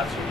RCD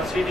RCD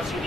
RCD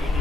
PD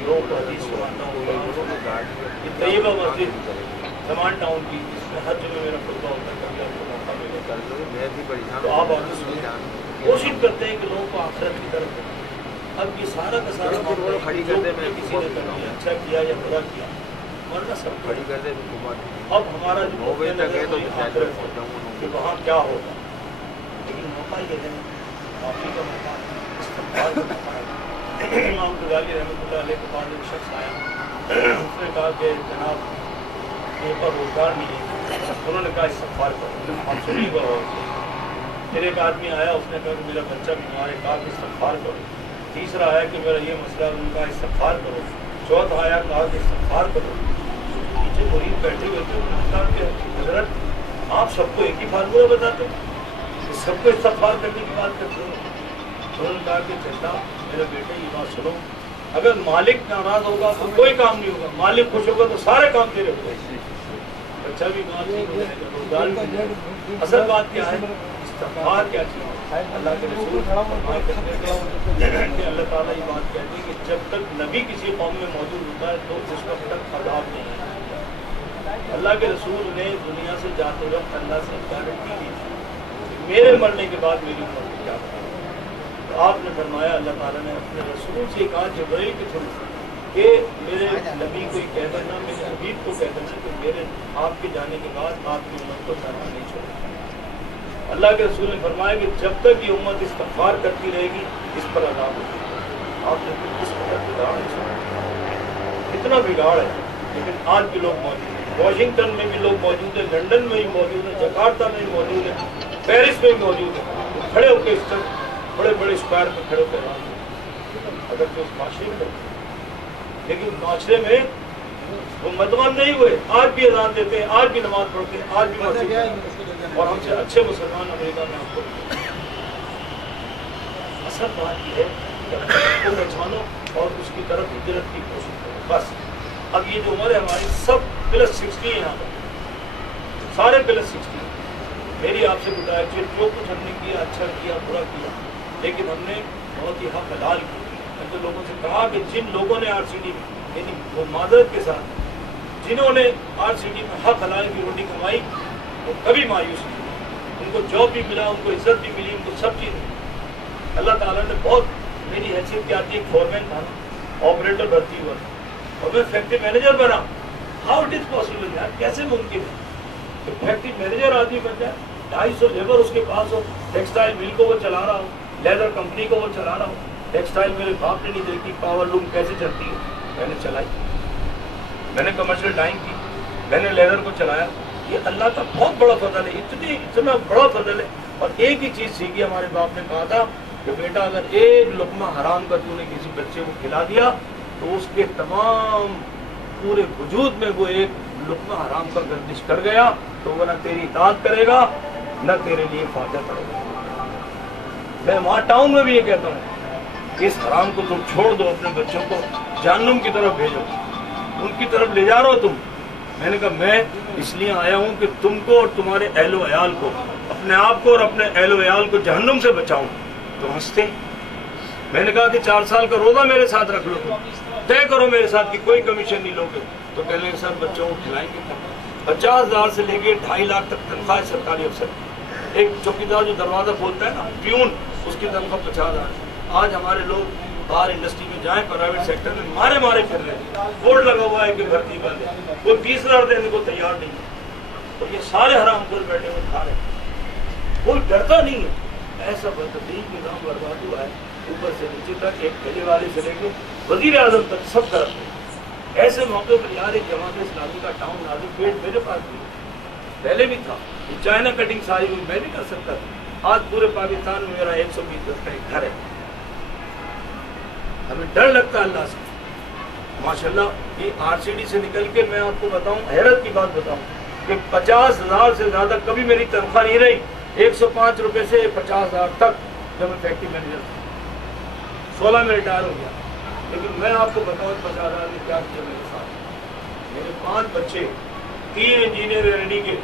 گروہ کو حدیث کو مانتا ہوں. یہ طیبہ مسجد زمان ٹاؤن کی اس میں ہر جگہ میرا خطبہ ہوتا ہے. کبھی آپ کو موقع ملے تو آپ آگے سنیں. کوشش کرتے ہیں کہ لوگوں کو آخرت کی طرف. اب یہ سارا کا سارا کسی نے کر دیا, اچھا کیا یا برا کیا, ورنہ سب کھڑی کر دے. اب ہمارا جو کہ وہاں کیا ہوگا, لیکن موقع یہ ہے معافی کا موقع, استغفار کا موقع ہے. امام غزالی رحمۃ اللہ علیہ کے پاس ایک شخص آیا, اس نے کہا کہ جناب میرے پاس روزگار نہیں ہے. انہوں نے کہا استغفار کرو, آپ سنیے گا. پھر ایک آدمی آیا, اس نے کہا کہ میرا بچہ بیمار ہے, کہا کہ استغفار کرو. تیسرا آیا کہ میرا یہ مسئلہ ہے, ان کا استغفار کرو. چوتھا آیا, کہا کہ استغفار کرو. پیچھے مرید بیٹھے ہوئے تھے, انہوں نے کہا کہ حضرت آپ سب کو ایک ہی فارمولہ بتاتے ہو, سب کو استغفار کرنے کی بات کرتے ہو. انہوں نے کہا کہ چچا میرے بیٹے یہ بات سنو, اگر مالک ناراض ہوگا تو کوئی کام نہیں ہوگا, مالک خوش ہوگا تو سارے کام تیرے ہو گئے. بچہ بھی کام نہیں ہوگا. اصل بات کیا ہے, استغفار کیا چیز ہے. اللہ کے رسول کہ اللہ تعالیٰ یہ بات کہتے ہیں کہ جب تک نبی کسی قوم میں موجود ہوتا ہے تو اس وقت تک عذاب نہیں ہے. اللہ کے رسول نے دنیا سے جاتے وقت اللہ سے گارنٹی دی کہ میرے مرنے کے بعد میری امت کو کیا کرے. تو آپ نے فرمایا, اللہ تعالیٰ نے اپنے رسول سے کہا جبرائیل کے تھرو کہ میرے نبی کو کہہ دینا, میرے حبیب کو کہہ دینا کہ میرے آپ کے جانے کے بعد آپ کی امت کو سرما نہیں چھوڑے. اللہ کے رسول نے فرمایا کہ جب تک یہ امت استغفار کرتی رہے گی اس پر عذاب ہوگی. آپ نے کس قدر بگاڑ ہے, کتنا بگاڑ ہے. لیکن آج بھی لوگ موجود ہیں, واشنگٹن میں بھی لوگ موجود ہیں, لنڈن میں بھی موجود ہیں, جکارتا میں بھی موجود ہیں, پیرس میں بھی موجود ہیں. کھڑے ہو کے اس طرح بڑے بڑے اسکوائر میں کھڑے ہو کے اگر تو اس معاشرے میں, لیکن معاشرے میں وہ مدمن نہیں ہوئے. آج بھی اذان دیتے ہیں, آج بھی نماز پڑھتے ہیں, آج بھی مسجد ہیں, اور ہم سے اچھے مسلمان امریکہ میں آپ کو. اصل بات یہ ہے کہ اللہ کو پہچانو اور اس کی طرف ہجرت کی کوشش کرو بس. اب یہ جو عمر ہے ہماری سب +60 یہاں پر, سارے +60. میری آپ سے گزارش ہے, جو کچھ ہم نے کیا اچھا کیا برا کیا, لیکن ہم نے بہت ہی حق حلال کی. میں تو لوگوں سے کہا کہ جن لوگوں نے RCD میں یعنی وہ معذرت کے ساتھ جنہوں نے RCD میں حق حلال کی روٹی کمائی وہ کبھی مایوس نہیں. ان کو جاب بھی ملا, ان کو عزت بھی ملی, ان کو سب چیز ملی. اللہ تعالیٰ نے بہت, میری حیثیت کیا تھی, ایک فورمین تھا, آپریٹر بھرتی ہوا اور میں فیکٹری مینیجر بنا. ہاؤ اٹ از پاسبل یار, کیسے ممکن ہے کہ فیکٹری مینیجر آدمی بن جائے, 250 لیبر اس کے پاس ہو, ٹیکسٹائل مل کو وہ چلا رہا ہو, لیدر کمپنی کو وہ چلا رہا ہو. ٹیکسٹائل میرے باپ نے نہیں دیکھی, پاور لوم کیسے چلتی ہے, میں نے چلائی. میں نے کمرشل ڈائنگ کی, میں نے لیدر کو چلایا. یہ اللہ کا بہت بڑا فضل ہے, اتنا بڑا فضل ہے. اور ایک ہی چیز سیکھی, ہمارے باپ نے کہا تھا کہ بیٹا اگر ایک لقمہ حرام کا تو نے کسی بچے کو کھلا دیا تو اس کے تمام پورے وجود میں وہ ایک لقمہ حرام کا گردش کر گیا, تو وہ نہ تیری اطاعت کرے گا نہ تیرے لیے فائدہ کرے گا. میں وہاں ٹاؤن میں بھی یہ کہتا ہوں کہ اس حرام کو تم چھوڑ دو, اپنے بچوں کو جہنم کی طرف بھیجو, ان کی طرف لے جا رہے ہو تم. میں نے کہا میں اس لیے آیا ہوں کہ تم کو اور تمہارے اہل و عیال کو, اپنے آپ کو اور اپنے اہل و عیال کو جہنم سے بچاؤں. تو ہنستے. میں نے کہا کہ 4 سال کا روزہ میرے ساتھ رکھ لو, طے کرو میرے ساتھ کہ کوئی کمیشن نہیں لوگے. تو کہنے لگے سر بچوں کو کھلائیں گے. 50,000 سے لے کے 2.5 لاکھ تک تنخواہ سرکاری افسر. ایک چوکیدار جو دروازہ کھولتا ہے نا, پیون, اس کی تنخواہ 50,000. آج ہمارے لوگ باہر انڈسٹری میں جائیں, پرائیویٹ سیکٹر میں مارے پھر رہے ہیں, بورڈ لگا ہوا ہے کہ بھرتی بند ہے, کوئی 20,000 دینے کو تیار نہیں ہے. اور یہ سارے حرام خور بیٹھے ہوئے کھا رہے ہیں, کوئی ڈرتا نہیں ہے. ایسا بدترین نظام برباد ہوا ہے, اوپر سے نیچے تک, ایک گلے والے سے لے کے وزیر اعظم تک سب طرف ہے. ایسے موقع پر یار ایک جماعت اسلامی کا ٹاؤن نازک پیٹ میرے پاس بھی پہلے بھی تھا, چائنا کٹنگ ساری ہوئی میں نہیں کر سکتا. آج پورے پاکستان میں میرا 120 گز کا ایک گھر ہے. ہمیں ڈر لگتا ہے اللہ سے. ماشاءاللہ یہ RCD سے نکل کے میں آپ کو بتاؤں, حیرت کی بات بتاؤں کہ 50,000 سے زیادہ کبھی میری تنخواہ نہیں رہی. 105 روپے سے 50,000 تک جب میں فیکٹری مینیجر تھا. 16 میں ریٹائر ہو گیا. لیکن میں آپ کو بتاؤں 50,000 نے کیا کیا میرے ساتھ. میرے 5 بچے, 3 انجینئر R&D کے,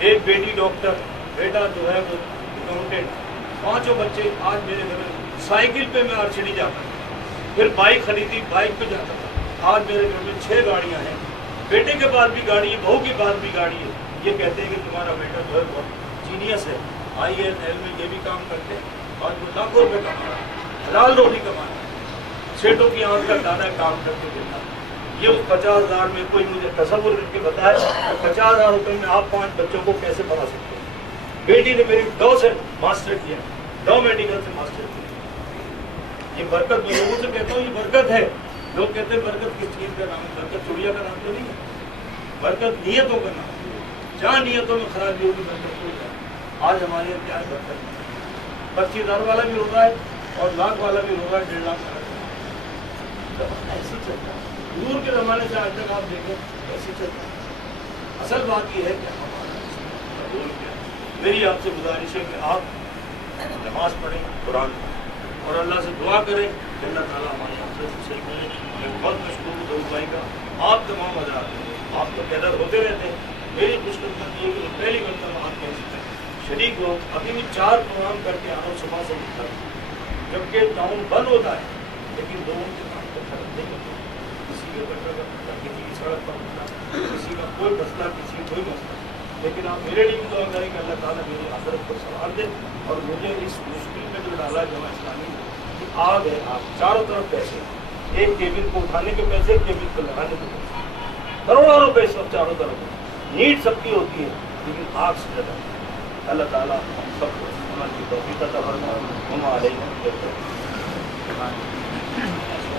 ایک بیٹی ڈاکٹر, بیٹا جو ہے وہ اکاؤنٹنٹ. 5 بچے آج میرے گھر میں. سائیکل پہ میں RCD جاتا ہوں, پھر بائک خریدی, بائک پہ جاتا تھا. آج میرے گھر میں 6 گاڑیاں ہیں, بیٹے کے بعد بھی گاڑی ہے, بہو کے بعد بھی گاڑی ہے. یہ کہتے ہیں کہ تمہارا بیٹا جو ہے بہت جینیس ہے, IAL میں یہ بھی کام کرتے ہیں, آج وہ لاکھوں روپے کما رہا ہے, حلال روٹی کما رہا ہے, سیٹوں کی آنکھ کا دانا کام کر کے دیتا ہے. یہ 50,000 میں کوئی مجھے تصور کر کے بتائے 50,000 روپے میں آپ 5 بچوں کو کیسے پڑھا سکتے ہیں. بیٹی نے میری 2 سے ماسٹر کیا, 2 میڈیکل سے ماسٹر کیا. یہ برکت میں لوگوں سے کہتا ہوں, یہ برکت ہے. لوگ کہتے ہیں برکت کس چیز کا نام ہے, برکت چڑیا کا نام تو نہیں ہے, برکت نیتوں کا نام ہے. جہاں نیتوں میں خرابی ہوگی برکت ہو جائے. آج ہمارے یہاں کیا ہے برکت, 25,000 والا بھی رو رہا ہے اور لاکھ والا بھی رو رہا ہے, 1.5 لاکھ والا. ایسے چلتا ہے دور کے زمانے سے آج تک آپ دیکھیں ایسے چلتا ہے. اصل بات یہ ہے کہ ہمارا رول کیا ہے. میری آپ سے گزارش ہے کہ آپ نماز پڑھیں, قرآن پڑھیں اور اللہ سے دعا کریں کہ اللہ تعالیٰ ہمارے یہاں سے صحیح کرے. میں بہت مشکور ہوں دوست بھائی کا, آپ تمام حضرات آپ تو پیدل ہوتے رہتے ہیں. میری خوش قسمتی یہ کہ پہلی مرتبہ آپ کہہ سکتے ہیں شریک ہو. ابھی بھی 4 پروگرام کر کے آنا صبح سے اٹھ کر, جبکہ ٹاؤن بند ہوتا ہے لیکن لوگوں کے کام کو فرق نہیں ہوتا. کسی کے بچوں کا مسئلہ, کسی کی سڑک پر مسئلہ, کسی کا کوئی مسئلہ, کسی کا کوئی مسئلہ. لیکن آپ میرے لیے دعا کریں کہ اللہ تعالیٰ میری آخرت کو سنوار دے اور مجھے اس مشکل میں جو ڈالا جمع اسلامی کی آگ ہے, آپ چاروں طرف پیسے, ایک کیبل کو اٹھانے کے پیسے, کیبل کو لگانے کے پیسے, کروڑوں روپے سب چاروں طرف. نیڈ سب کی ہوتی ہے لیکن آگ سے زیادہ. اللہ تعالیٰ ہم سب کو ہماری توفیق عطا فرمائے. ہم علیکم السلام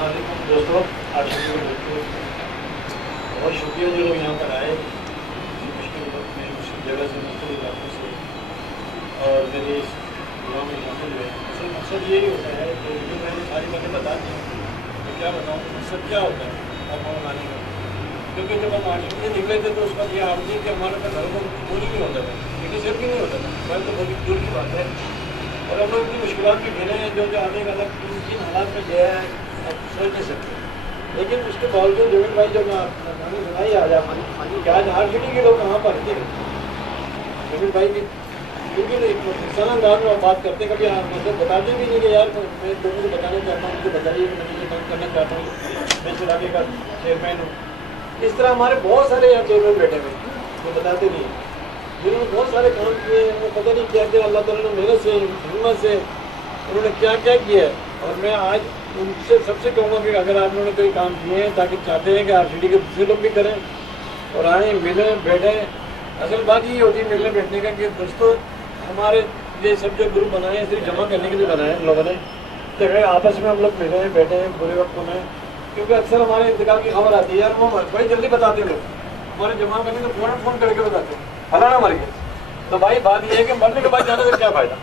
علیکم دوستوں, آپ بہت شکریہ جو لوگ یہاں پر آئے مشکل وقت میں, مشکل جگہ سے, مختلف علاقوں سے, اور میرے اس پروگرام میں شامل ہوئے. اصل مقصد یہی ہوتا ہے کہ جو میں نے ساری باتیں بتا دی تو کیا بتاؤں مقصد کیا ہوتا ہے اب ہم آنے کا. کیونکہ جب ہم آنے سے نکلے تھے تو اس وقت یہ آپ کہ ہمارے پاس گھر کو پوری نہیں ہوتا تھا, لیکن صرف بھی نہیں ہوتا تھا. میں تو بہت دور کی بات ہے اور ہم لوگ اتنی مشکلات بھی گھیرے ہیں جو آنے کا الگ کن حالات میں گیا ہے آپ سوچ نہیں سکتے. لیکن اس کے باوجود جمیل بھائی جو میں آپ نے سنائی آج آپ کہ آج RCD کے لوگ کہاں پر تھے جمیل بھائی کی, کیونکہ سن انداز میں بات کرتے کبھی مطلب بتاتے بھی نہیں کہ یار میں لوگوں کو بتانا چاہتا ہوں, مجھے بتائیے کہ میں یہ کام کرنا چاہتا ہوں, میں اس علاقے کا چیئرمین ہوں. اس طرح ہمارے بہت سارے یہاں چیئرمین بیٹھے ہوئے جو بتاتے نہیں ہیں, جنہوں نے بہت سارے کام کیے ہیں. وہ پتہ نہیں کیا کہ اللہ تعالیٰ نے محنت سے, ہمت سے انہوں نے کیا کیا کیا ہے. اور میں آج ان سے سب سے کہوں گا کہ اگر آپ لوگوں نے کوئی کام کیے ہیں تاکہ چاہتے ہیں کہ RCD کے دوسرے لوگ بھی کریں اور آئیں ملیں بیٹھیں. اصل بات یہ ہوتی ہے ملنے بیٹھنے کا کہ دوستوں ہمارے یہ سب جو گروپ بنائے ہیں صرف جمع کرنے کے لیے بنائے ہیں لوگوں نے, تو آپس میں ہم لوگ ملے ہیں بیٹھے ہیں برے وقتوں میں. کیونکہ اکثر ہمارے انتقال کی خبر آتی ہے یار وہ بڑی جلدی بتاتے ہیں لوگ, ہمارے جمع کرنے تو فون کر کے بتاتے ہیں فلانا مر گیا. تو بھائی بات یہ ہے کہ مرنے کے بعد جانے سے کیا فائدہ,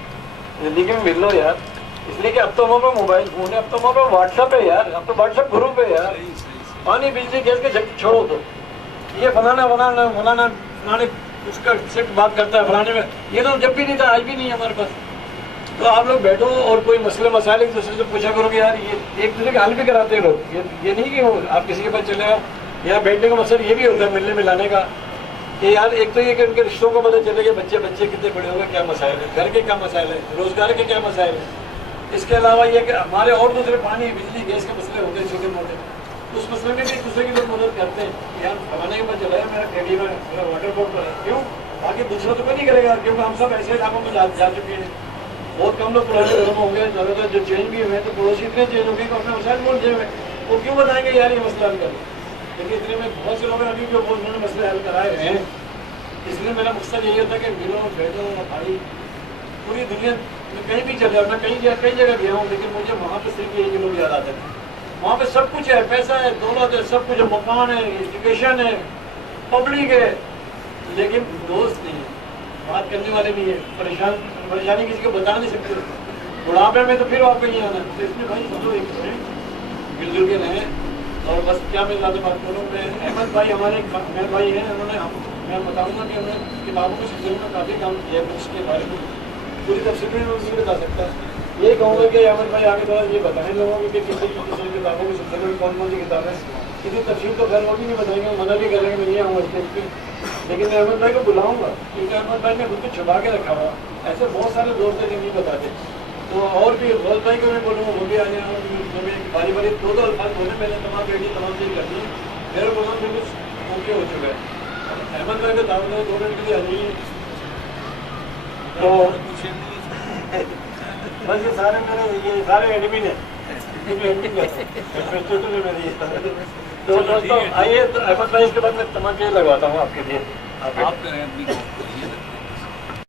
زندگی میں مل لو یار. اس لیے کہ اب تو ہمارے موبائل فون ہے, اب تو ہمارے واٹس ایپ ہے یار, اب تو واٹس ایپ گروپ ہے یار. پانی بجلی گیس کے جھٹکے چھوڑو تو یہ فلانا فلانا فلانا فلانے اس کا سے بات کرتا ہے فلانے میں, یہ تو جب بھی نہیں تھا آج بھی نہیں ہے ہمارے پاس. تو آپ لوگ بیٹھو اور کوئی مسئلے مسائل ایک دوسرے سے پوچھا کرو کہ یار یہ ایک دوسرے کا حل بھی کراتے ہیں لوگ. یہ نہیں کہ آپ کسی کے پاس چلے گا. یہاں بیٹھنے کا مقصد یہ بھی ہوتا ہے ملنے ملانے کا کہ یار ایک تو یہ کہ ان کے رشتوں کو پتہ چلے کہ بچے کتنے بڑے ہو گئے, کیا مسائل ہے, گھر کے کیا مسائل ہیں, روزگار کے کیا مسائل ہیں. اس کے علاوہ یہ کہ ہمارے اور دوسرے پانی بجلی گیس کے مسئلے ہوتے ہیں چھوٹے موٹے, اس مسئلے میں بھی ایک دوسرے کی لوگ مدد کرتے ہیں. یار فلانے کے پاس چلا ہے میرا ٹیڈی میں میرا واٹر بورڈ پر ہے, کیوں باقی دوسروں تو کوئی نہیں کرے گا کیونکہ ہم سب ایسے علاقوں میں جا چکے ہیں. بہت کم لوگ پرانے گھروں میں ہوں گے, زیادہ تر جو چینج بھی ہوئے ہیں تو پڑوسی اتنے چینج ہو گئے کہ اپنے مسائل بول دیے ہوئے, وہ کیوں بتائیں گے یار یہ مسئلہ حل کریں. لیکن اتنے میں بہت سے لوگ ہیں ابھی جو انہوں نے مسئلے حل کرائے ہیں. اس لیے میرا مقصد یہی ہوتا ہے کہ ملو بیٹھو بھائی. پوری دنیا میں کہیں بھی چل جاؤ, میں کئی جگہ گیا ہوں لیکن مجھے وہاں پہ صرف یہ لوگ یاد آتے ہیں. وہاں پہ سب کچھ ہے, پیسہ ہے, دولت ہے, سب کچھ ہے, مکان ہے, ایجوکیشن ہے, پبلک ہے, لیکن دوست نہیں ہے, بات کرنے والے نہیں ہے. پریشانی کسی کو بتا نہیں سکتے. بڑھاپے میں تو پھر آپ کو یہ آنا. تو اس میں بھائی سمجھو ایک مل جل کے رہیں. اور بس کیا میں زیادہ بات کروں, میں احمد بھائی ہمارے میرے بھائی ہیں, انہوں نے میں بتاؤں گا کہ انہوں نے کتابوں کے سلسلے میں کافی کام کیا ہے. اس کے بارے میں پوری تفصیل میں نہیں بتا سکتا. یہی کہوں گا کہ احمد بھائی آگے تھوڑا یہ بتائیں لوگوں کو کہ کسی کتابوں کے سلسلے میں کون سی کتابیں. کسی تفصیل تو خیر وہ بھی نہیں بتائیں گے, منع بھی کر رہے ہیں کہ نہیں آؤں اس کی. لیکن میں احمد بھائی کو بلاؤں گا کیونکہ احمد بھائی نے خود کو چھپا کے رکھا ہوا. ایسے بہت سارے دوست ہیں جو نہیں بتاتے. تو اور بھی غوث بھائی کو میں بولوں گا وہ بھی آ جائیں اور باری باری دو الفاظ بولے میں نے تمام ریڈی تمام چیز کر دی میرا پروگرام بالکل اوکے ہو چکا ہے احمد بھائی کو دعوت ہے 2 منٹ کے لیے آ جائیے تو بس یہ سارے میرے یہ سارے ایڈمن ہیں تو دوستوں آئیے احمد بھائی اس کے بعد میں تمام چیز لگواتا ہوں آپ کے لیے آپ کریں اپنی